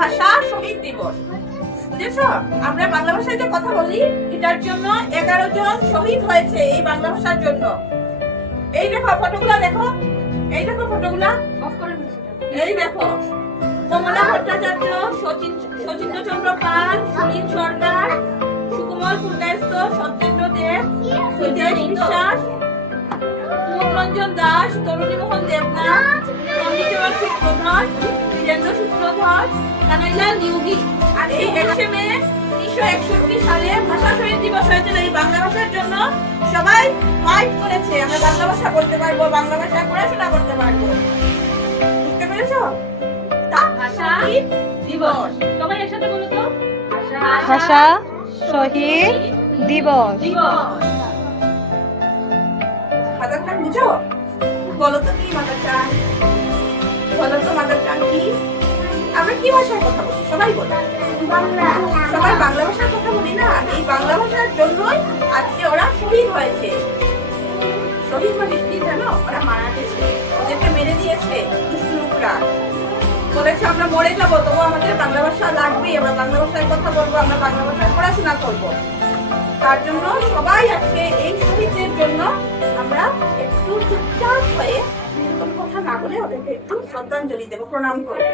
ভাষা শহীদ দিবস। বুঝেছো? আমরা বাংলা ভাষায় যে কথা বলি এটার জন্য 11 জন শহীদ হয়েছে এই বাংলা ভাষার জন্য। এই দেখো ফটোগুলো দেখো, এই দেখো ফটোগুলা, এই দেখো কমলা ভট্টাচার্য, শচীন্দ্রচন্দ্র পাল, সুনীল সরকার, সুকুমার পুরকায়স্থ, সত্যেন্দ্র দেব, সুজয় বিশ্বাস, কুমুদরঞ্জন দাস, তরুণীমোহন দেবনাথ, চন্দ্রচরণ সূত্রধর, বীরেন্দ্র সূত্রধর, কানাইলাল নিয়োগী। আর এই 21 মে 1961 সালে ভাষা শহীদ দিবস হয়েছিল এই বাংলা ভাষার জন্য। সবাই ফাইট করেছে আমরা বাংলা ভাষা বলতে পারবো, বাংলা ভাষায় পড়াশোনা করতে পারবো। বুঝতে পেরেছো? ভাষা শহীদ দিবস সবাই একসাথে বলো তো, ভাষা শহীদ দিবস। মাদার টাং বুঝো? বলো তো কি মাদার টাং? বলো তো মাদার টাং কি? আমরা কি ভাষায় কথা বলি? সবাই বলো সবাই বাংলা ভাষায় কথা বলি না? এই বাংলা ভাষার জন্যই আজকে ওরা শহীদ হয়েছে। শহীদ মানে কি জানো? ওরা মারা গেছে, ওদেরকে মেরে দিয়েছে দুষ্ট লোকরা। বলেছে আমরা মরে যাবো তবু আমাদের বাংলা ভাষা লাগবে, আমরা বাংলা ভাষায় কথা বলবো, আমরা বাংলা ভাষায় পড়াশোনা করবো। তার জন্য সবাই আজকে এই শহীদদের জন্য আমরা একটু চুপচাপ হয়ে কথা না বলে ওদেরকে একটু শ্রদ্ধাঞ্জলি দেবো, প্রণাম করবো।